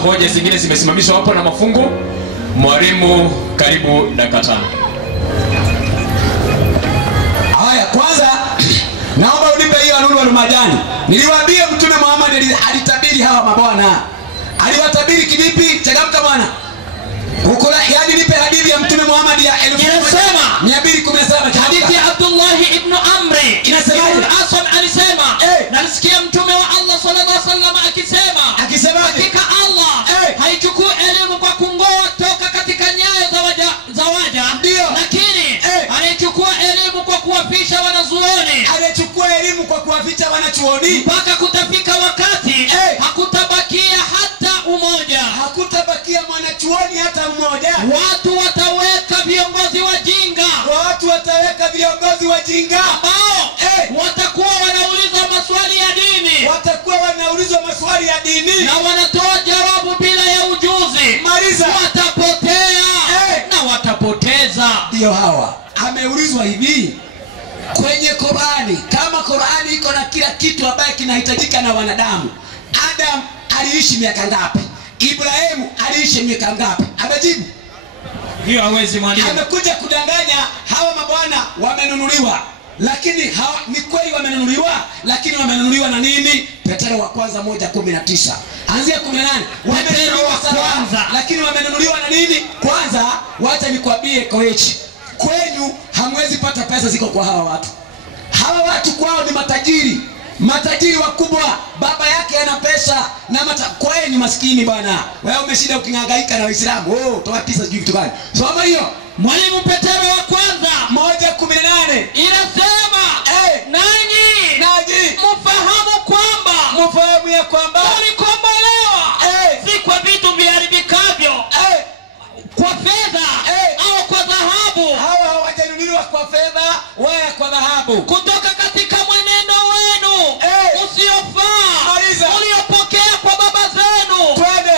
hoja zingine zimesimamishwa hapo na mafungu. Mwalimu, karibu dakika 5. Haya, kwanza naomba unipe hiyo Nuru wa Majani. Niliwaambia Mtume Muhammad alitabiri hawa mabwana. Aliwatabiri kivipi? Changamka bwana. Ukula yani nipe hadithi ya Mtume Muhammad ya 1217. Hadithi ya Abdullah ibn Amri inasema Asad alisema nalisikia Mtume wa Allah sallallahu alaihi wasallam akisema hakika Allah haichukui elimu kwa kungoa toka katika nyayo za waja, lakini anachukua elimu kwa kuwaficha wanazuoni. Anachukua elimu kwa kuwaficha wanachuoni mpaka kutafika wakati hakutabakia hata umoja, hakutabakia mwanachuoni hata mmoja. Watu wataweka viongozi wajinga, ambao watakuwa wanaulizwa maswali ya dini, na wanatoa jawabu bila ya ujuzi. Watapotea na watapoteza. Ndio hawa. Ameulizwa hivi kwenye Qur'ani, kama Qur'ani iko na kila kitu ambaye kinahitajika na wanadamu, Adam aliishi miaka ngapi? Ibrahimu aliishi miaka ngapi? Amejibu hiyo hawezi mwalimu. Amekuja kudanganya hawa mabwana wamenunuliwa. Lakini hawa ni kweli wamenunuliwa, lakini wamenunuliwa na nini? Petro wa kwanza 1:19. Anzia 18. Wamenunuliwa kwanza, lakini wamenunuliwa na nini? Kwanza wacha nikwambie koechi. Kwenu hamwezi pata pesa ziko kwa hawa watu. Hawa watu kwao ni matajiri. Matajiri wakubwa, baba yake ana pesa na kwenu maskini bwana. Wewe umeshinda ukingangaika na Waislamu. Toa pesa sijui kitu gani. Soma hiyo. Mwalimu, Petro wa kwanza 1:18 inasema nanyi mfahamu ya kwamba ulikombolewa si kwa vitu viharibikavyo, kwa fedha au kwa dhahabu. Hawa hawajanunuliwa kwa fedha wala kwa dhahabu, kutoka katika mwenendo wenu usiofaa uliopokea kwa baba zenu, bali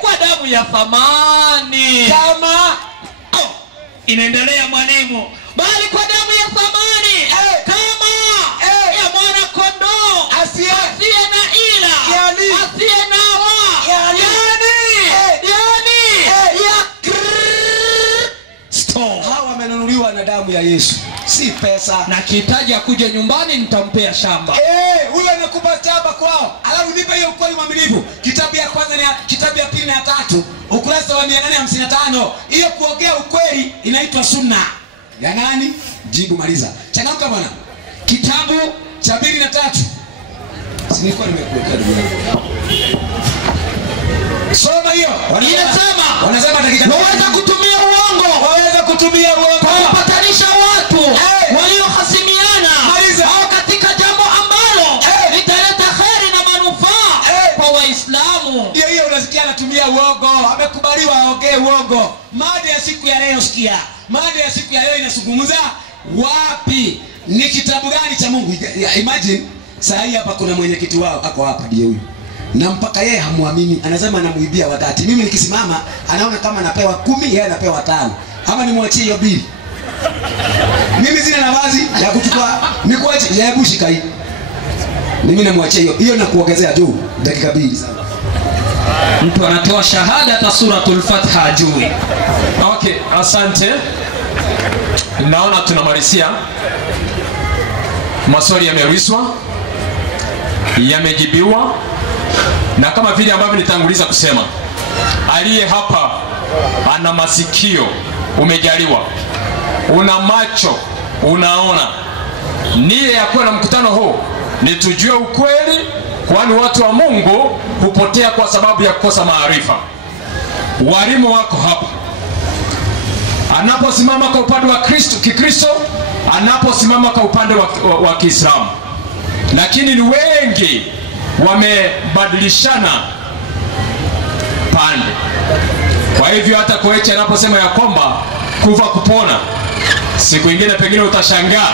kwa damu ya thamani. Kama inaendelea mwalimu, bali kwa damu ya thamani kama ya mwana kondoo asiye na ila, asiye na hawa wamenunuliwa na damu ya Yesu, si pesa. Na kihitaji akuje nyumbani nitampea shamba. Huyo anakupa shamba kwao. Alafu nipe hiyo ukweli mwaminifu. Kitabu ya kwanza ni kitabu ya 2 na 3, ukurasa wa 455. Hiyo kuongea ukweli inaitwa sunna. Ya nani? Jibu maliza. Changamka bwana. Kitabu cha 2 na 3. Sinikuwa nimekuweka ndugu yangu. Soma hiyo. Wanasema waweza kutumia uongo kwa kupatanisha watu waliohasimiana au katika jambo ambalo litaleta kheri na manufaa kwa Waislamu. Ndio hiyo unasikia anatumia uongo. Amekubaliwa aongee uongo. Mada ya siku ya leo sikia. Mada ya siku ya leo inazungumza wapi? Ni kitabu gani cha Mungu? Imagine saa hii hapa kuna mwenyekiti wao ako hapa ndiye huyu. Na mpaka yeye hamuamini, anasema anamuibia wakati. Mimi nikisimama anaona kama napewa 10, yeye anapewa 5. Ama nimwachie hiyo bili. Mimi sina nafasi ya kuchukua, nikuache hebu shika hii. Mimi namwachia hiyo na kuongezea juu dakika 2 sana. Mtu anatoa shahada hata suratul Fatiha juu. Okay, asante. Naona tunamalizia. Maswali yameulizwa, yamejibiwa, na kama vile ambavyo nitanguliza kusema, aliye hapa ana masikio, umejaliwa, una macho, unaona. Nia ya kuwa na mkutano huu ni tujue ukweli, kwani watu wa Mungu hupotea kwa sababu ya kukosa maarifa. Walimu wako hapa, anaposimama kwa upande wa Kikristo, anaposimama kwa upande wa Kiislamu, lakini ni wengi wamebadilishana pande. Kwa hivyo hata Koechi anaposema ya kwamba kufa kupona, siku nyingine pengine utashangaa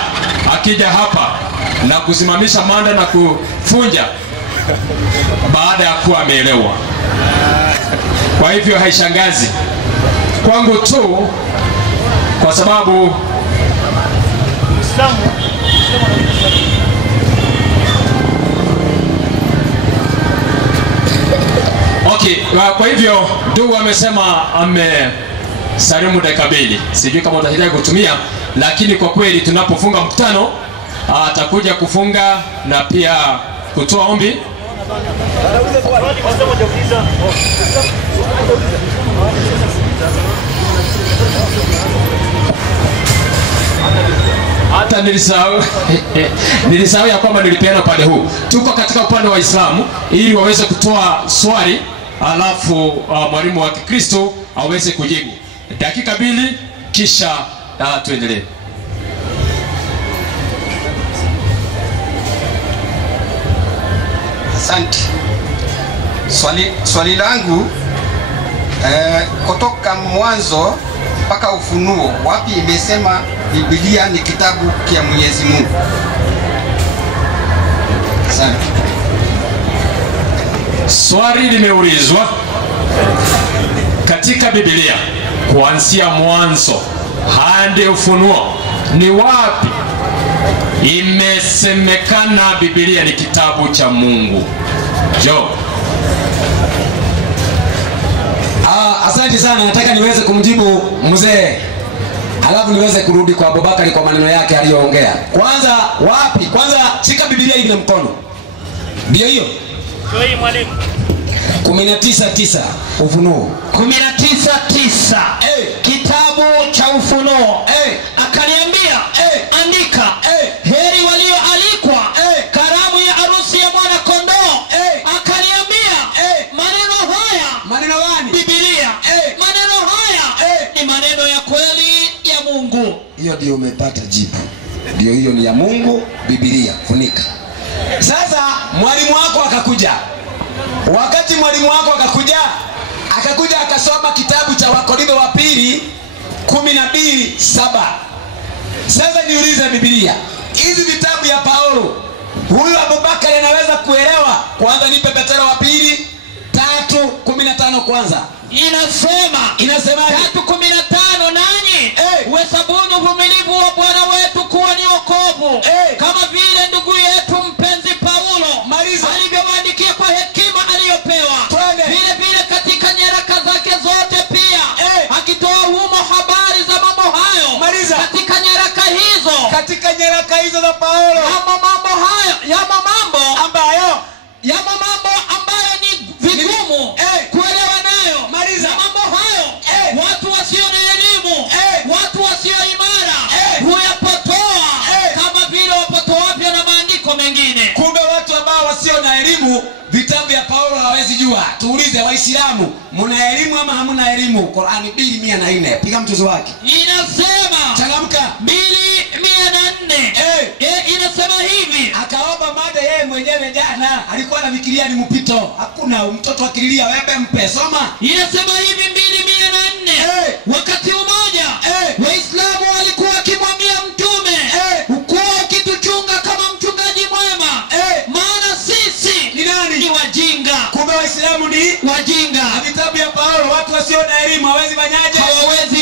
akija hapa na kusimamisha manda na kufunja baada ya kuwa ameelewa. Kwa hivyo haishangazi kwangu tu, kwa sababu Kwa hivyo ndugu amesema salimu dakika 2. Sijui kama utahitaji kutumia, lakini kwa kweli tunapofunga mkutano atakuja kufunga na pia kutoa ombi. Hata nilisahau ya kwamba nilipeana upande huu. Tuko katika upande wa Uislamu ili waweze kutoa swali, alafu mwalimu wa Kikristo aweze kujibu. Dakika 2 kisha tuendelee. Asante. Swali langu kutoka mwanzo mpaka Ufunuo, wapi imesema Biblia ni kitabu cha Mwenyezi Mungu? Asante. Swali limeulizwa katika Biblia kuanzia mwanzo hadi Ufunuo, ni wapi imesemekana Biblia ni kitabu cha Mungu? Jo. Asante sana, nataka niweze kumjibu mzee, alafu niweze kurudi kwa Abubakari kwa maneno yake aliyoongea. Kwanza wapi? Kwanza shika Biblia hivi na mkono. Ndio hiyo. Sio hii mwalimu. 19:9 Ufunuo. 19:9 kitabu cha Ufunuo. Akaniambia andika, heri walioalikwa karamu ya harusi ya mwana kondoo. Akaniambia maneno gani? Biblia. Maneno haya ni maneno ya kweli ya Mungu. Hiyo ndio umepata jibu. Ndio hiyo ni ya Mungu, Biblia. Funika. Sasa mwalimu wako akakuja. Wakati mwalimu wako akakuja akasoma kitabu cha Wakorintho wa pili 12:7. Sasa niulize Biblia, hizi vitabu ya Paulo, huyu Abubakari anaweza kuelewa? Kwanza nipe Petro wa pili 3:15 kwanza. Inasema 3:15, nanyi uhesabuni uvumilivu wa Bwana wetu kuwa ni wokovu, kama vile ndugu yetu mpenzi Paulo alivyowaandikia kwa hekima aliyopewa. Vile vile katika nyaraka zake zote pia akitoa humo habari za mambo hayo. Katika nyaraka hizo za Paulo yamo mambo ambayo ni vigumu kuelewa nayo. Na mambo hayo watu wasio na elimu, watu wasio imara huyapotoa kama vile wapotoavyo na maandiko mengine. Kumbe watu ambao wasio na elimu vitabu vya Paulo hawezi jua. Tuulize Waislamu, mna elimu ama hamna elimu? Qur'ani 2:104. Piga mtuzo wake. Inasema, changamka, 2:104. Inasema hivi. Akaomba mada yeye mwenyewe jana, alikuwa anafikiria ni mpito. Hakuna mtoto akililia wewe mpe. Soma. Inasema hivi 2:104. Wakati mmoja Waislamu walikuwa wakimwambia mtume, ukuwa ukituchunga kama mchungaji mwema, maana sisi ni wajinga. Kumbe Waislamu ni wajinga. Vitabu ya Paulo watu wasio na elimu hawezi fanyaje?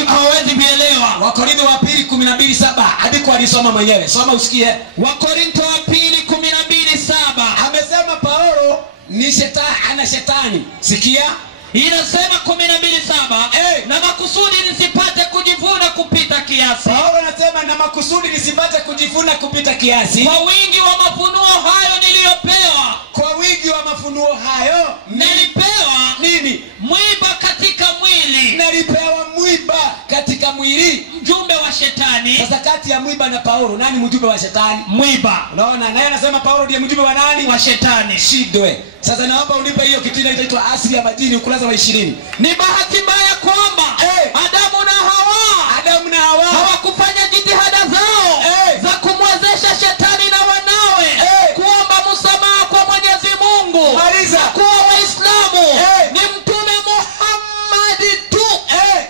Hawezi bielewa. Wakorintho wa pili 12:7. Andiko alisoma mwenyewe. Soma usikie. Wakorintho wa pili 12:7. Amesema Paulo ni shetani. Sikia. Inasema 12:7. Na makusudi nisipate kujivuna kupita kiasi. Paulo anasema na makusudi nisipate kujivuna kupita kiasi. Kwa wingi wa mafunuo hayo niliyopewa. Kwa wingi wa mafunuo hayo nilipewa nini? Mwiba katika mwili. Nilipewa mwiba katika mwili, mjumbe wa shetani. Sasa kati ya mwiba na Paulo nani mjumbe wa shetani? Mwiba. Unaona, naye anasema Paulo ndiye mjumbe wa nani? Wa shetani. Shidwe. Sasa naomba unipe hiyo kitu inaitwa Asili ya Majini ukurasa wa 20. Ni bahati mbaya kwamba Adamu na Hawa hawakufanya jitihada zao za kumwezesha shetani na wanawe kuomba msamaha kwa Mwenyezi Mungu. Na kuwa Waislamu ni Mtume Muhammad tu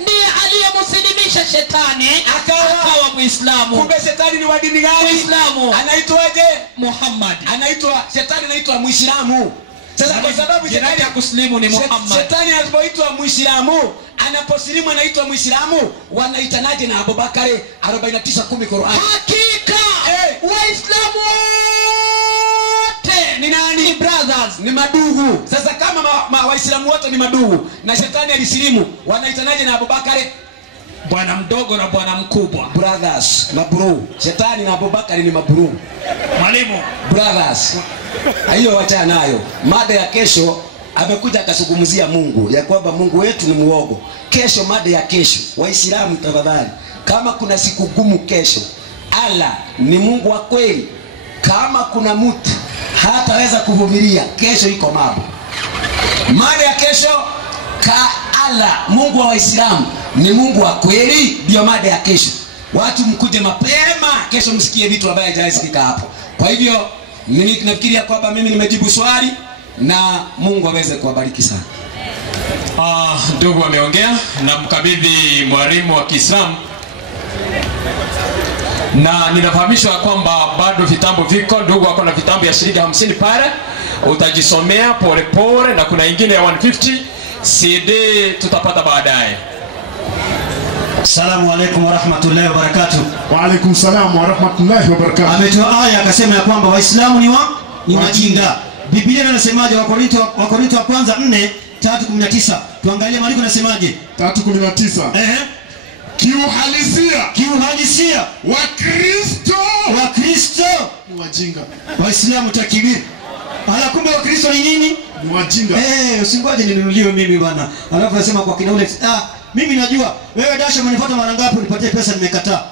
ndiye aliyemsilimisha shetani akawa Muislamu. Kumbe shetani ni wa dini gani? Muislamu. Anaitwaje? Muhammad. Shetani anaitwa Muislamu. Sasa kwa sababu shetani ya kuslimu ni Muhammad. Shetani anapoitwa Muislamu, anaposlimu anaitwa Muislamu, wanaitanaje na Abubakari 49:10 Qur'an? Hakika Waislamu wote ni nani? Brothers. brothers. Ni madugu. Sasa kama Waislamu wote ni madugu na shetani alisilimu, wanaitanaje na Abubakari? Bwana mdogo na bwana mkubwa. Brothers, mabro. Shetani na Abubakari ni mabro. Mwalimu, brothers. Hiyo wacha nayo. Mada ya kesho amekuja akazungumzia Mungu, ya kwamba Mungu wetu ni muogo. Kesho mada ya kesho, Waislamu tafadhali, kama kuna siku gumu kesho, Allah ni Mungu wa kweli. Kama kuna mtu hataweza kuvumilia, kesho iko mambo. Mada ya kesho, Allah Mungu wa Waislamu ni Mungu wa kweli, ndio mada ya kesho. Watu mkuje mapema kesho msikie vitu ambavyo hajasikika hapo. Kwa hivyo mimi nafikiria kwamba mimi nimejibu swali na Mungu aweze kuwabariki sana. Ndugu ameongea na mkabidhi mwalimu wa Kiislamu, na ninafahamishwa kwamba bado vitambo viko. Ndugu wako na vitambo ya shilingi 50 pale, utajisomea pole pole, na kuna ingine ya 150 CD tutapata baadaye. Assalamu alaykum wa rahmatullahi wa barakatuh. Wa alaykum salam wa rahmatullahi wa barakatuh. Ametoa aya akasema ya kwamba Waislamu ni wajinga. Biblia inasemaje? Wakorintho wa kwanza 4:3-19. Tuangalie maandiko yanasemaje. 3:19. Kiuhalisia Wakristo ni wajinga. Waislamu takbir. Ala, kumbe Wakristo ni nini? Ni wajinga. Usingoje ninunuliwe mimi bwana. Alafu nasema kwa kina ule mimi najua wewe Dasha umenifuata mara ngapi unipatie pesa nimekataa.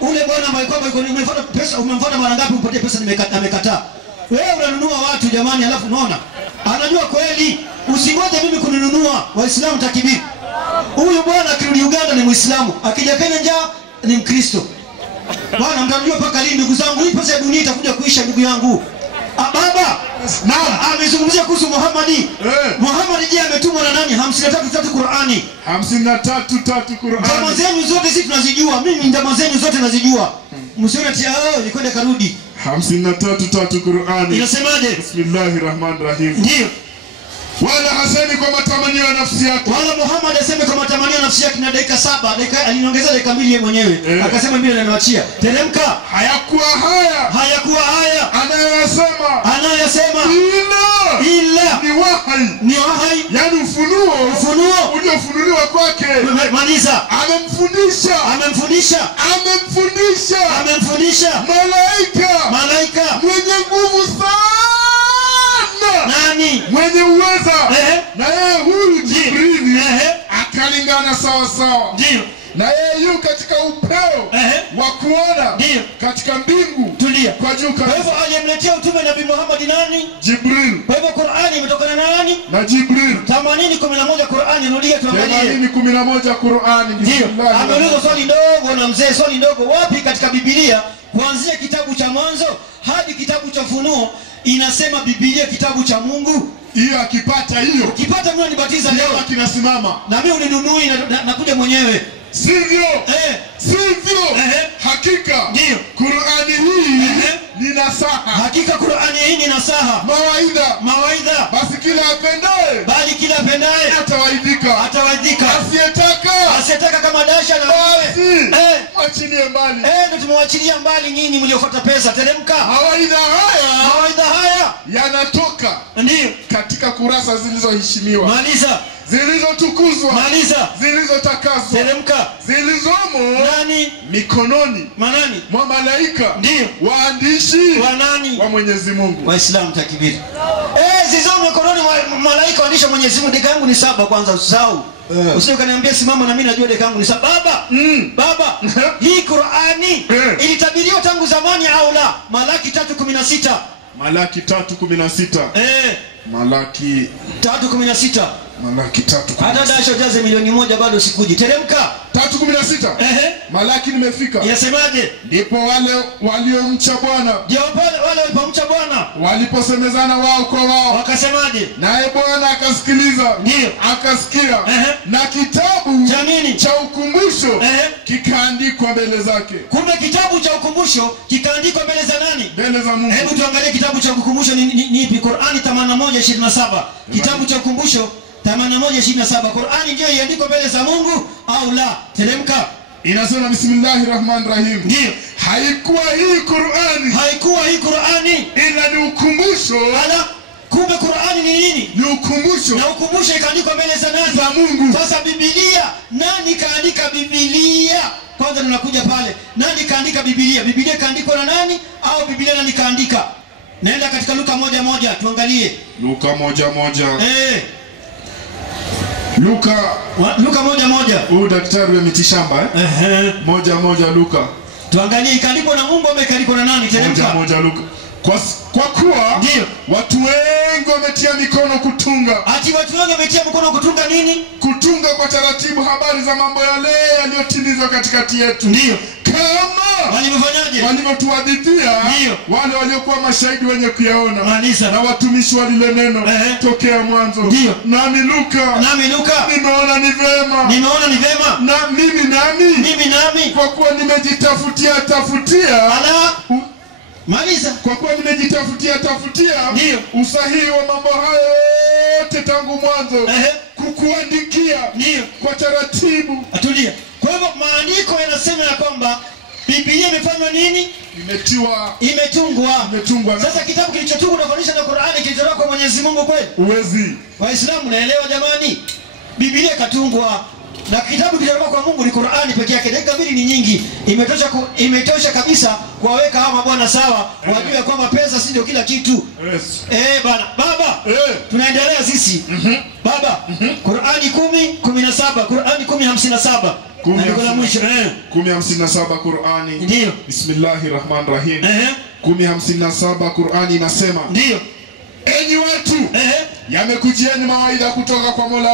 Ule bwana ambaye kwamba yuko umenifuata pesa umemfuata mara ngapi unipatie pesa amekataa. Wewe unanunua watu jamani, alafu unaona anajua kweli. Usingoje mimi kuninunua. Waislamu takbir. Huyu bwana akirudi Uganda ni Muislamu, akija Kenya njaa ni Mkristo. Bwana mtamjua paka lini ndugu zangu? Hii pesa ya dunia itakuja kuisha ndugu yangu. Baba, amezungumzia kuhusu Muhammad. Muhammad je, ametumwa na nani? 53 Qur'ani. 53 Qur'ani. Ndama zenu zote sisi tunazijua. Mimi ndama zenu zote nazijua. Msione tia nikwenda karudi. 53 Qur'ani. Inasemaje? Bismillahirrahmanirrahim. Ndio. Wala hasemi kwa matamanio ya nafsi yake. Wala Muhammad aseme kwa matamanio ya nafsi yake. Na dakika 7, aliniongeza dakika 2 yeye mwenyewe. Akasema mimi naniachia. Teremka. Hayakuwa haya. Anayosema ila ni wahai. Yani ufunuo uliofunuliwa kwake. Maliza. Amemfundisha malaika mwenye nguvu sana, nani mwenye uweza, na yeye huyu Jibrili akalingana sawa. Ndio. Na yeye yu katika upeo wa kuona katika mbingu. Tulia. Kwa juu kabisa. Kwa hivyo aliyemletea utume Nabii Muhammad nani? Jibril. Kwa hivyo Qur'ani imetokana na nani? Na Jibril. 80:11 Qur'ani, rudia tuangalie. 80:11 Qur'ani. Bismillah. Ameuliza swali ndogo na mzee, swali ndogo. Wapi katika Biblia kuanzia kitabu cha Mwanzo hadi kitabu cha Ufunuo inasema Biblia kitabu cha Mungu? Hiyo akipata hiyo. Ukipata mimi nibatiza leo kinasimama. Na mimi uninunui na kuja mwenyewe. Sivyo? Hakika ndio Qur'ani hii ni nasaha. Hakika Qur'ani hii ni nasaha. Mawaidha. Basi kila apendaye atawaidhika. Asiyetaka kama Dasha na wewe. Mwachilie mbali. Ndio tumewachilia mbali nyinyi mliofuata pesa. Teremka. Mawaidha haya yanatoka ndio katika kurasa zilizoheshimiwa. Maliza. Zilizotukuzwa. Maliza. Zilizotakaswa. Teremka. Zilizomo nani? Mikononi manani? Mwa malaika. Ndio. Waandishi wa nani? Wa Mwenyezi Mungu. Waislamu takbiri. Zilizomo mikononi mwa malaika waandishi wa Mwenyezi Mungu. Dakika yangu ni 7 kwanza usahau. Usije kaniambia simama na mimi najua dakika yangu ni 7. Baba, hii Qur'ani ilitabiriwa tangu zamani au la? Malaki 3:16. Malaki 3:16. Malaki 3:16. Malaki 3:16. Hata Dasha jaze milioni 1 bado sikuji. Teremka. 3:16. Malaki nimefika. Inasemaje? Ndipo wale waliomcha Bwana. Ndio wale walipomcha Bwana. Waliposemezana wao kwa wao. Wakasemaje? Naye Bwana akasikiliza. Ndio. Akasikia. Na kitabu cha nini? Cha ukumbusho kikaandikwa mbele zake. Kumbe kitabu cha ukumbusho kikaandikwa mbele za nani? Mbele za Mungu. Hebu tuangalie kitabu cha ukumbusho ni ipi? Qur'ani 81:27. Kitabu cha ukumbusho 81:27. Qur'ani ndio iandikwa mbele za Mungu au la? Teremka. Inasema Bismillahirrahmanirrahim. Ndio. Haikuwa hii Qur'ani ila ni ukumbusho. Ala, kumbe nini? Ni ukumbusho. Na ukumbusho ikaandikwa mbele za nani? Za Mungu. Sasa Biblia, nani kaandika Biblia? Kwanza tunakuja pale. Nani kaandika Biblia? Biblia kaandikwa na nani au Biblia nani kaandika? Naenda katika Luka 1:1 tuangalie. Luka 1:1. Luka 1:1. Huyu daktari wa mitishamba 1:1 Luka. Tuangalie ikaandikwa na Mungu au ikaandikwa na nani? Teremka. 1:1 Luka. Kwa kuwa ndio watu wengi wametia mikono kutunga. Ati watu wengi wametia mikono kutunga nini? Kutunga kwa taratibu habari za mambo yale yaliyotimizwa katikati yetu. Ndio. Kama walivyofanyaje? Walivyotuadhitia wale waliokuwa mashahidi wenye kuyaona. Manisa. Na watumishi wa lile neno tokea mwanzo. Ndio. Nami Luka nimeona ni vema. Na mimi nami kwa kuwa nimejitafutia Maliza. Kwa kuwa nimejitafutia ndio usahihi wa mambo hayo yote tangu mwanzo kukuandikia ndio kwa taratibu. Atulia. Kwa hivyo maandiko yanasema ya kwamba Biblia imefanywa nini? Imetungwa. Sasa kitabu kilichotungwa unafanisha na Qur'ani kilichotoka kwa Mwenyezi Mungu kweli? Uwezi. Waislamu naelewa jamani. Biblia katungwa na kitabu kilichotoka kwa Mungu ni Qur'ani pekee yake. Dakika mbili ni nyingi. Imetosha kabisa kuwaweka hawa mabwana sawa. Wajue kwamba pesa si ndio kila kitu. Yes. Bana. Baba. Tunaendelea sisi. Baba. Qur'ani 10:17, Qur'ani 10:57. Andiko la mwisho 10:57 Qur'ani. Ndio. Bismillahirrahmanirrahim. 10:57 Qur'ani inasema. Ndio. Enyi watu, yamekujieni mawaidha kutoka kwa Mola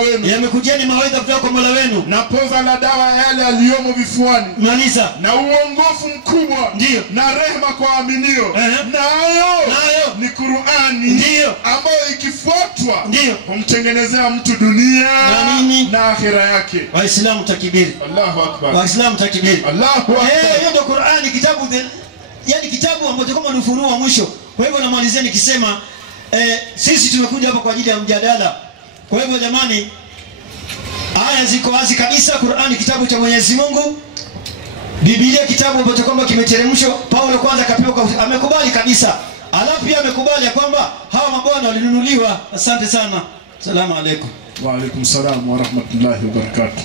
wenu. Na poza la dawa yale aliyomo vifuani. Maliza. Na uongofu mkubwa. Ndio. Na rehema kwa aminio. Nayo ni Qur'ani. Ambayo ikifuatwa humtengenezea mtu dunia na akhira yake. Waislamu takbiri. Allahu akbar. Waislamu takbiri. Allahu akbar. Hiyo ndio Qur'ani, kitabu ambacho kama ni ufunuo wa mwisho. Kwa hivyo namalizia nikisema sisi tumekuja hapa kwa ajili ya mjadala. Kwa hivyo jamani, aya ziko wazi kabisa. Qur'ani kitabu cha Mwenyezi Mungu. Biblia kitabu ambacho kwamba kimeteremshwa. Paulo kwanza kapewa, amekubali kabisa. Alafu pia amekubali kwamba hawa mabwana walinunuliwa. Asante sana. Asalamu alaykum. Wa alaykum salaam wa rahmatullahi wa barakatuh.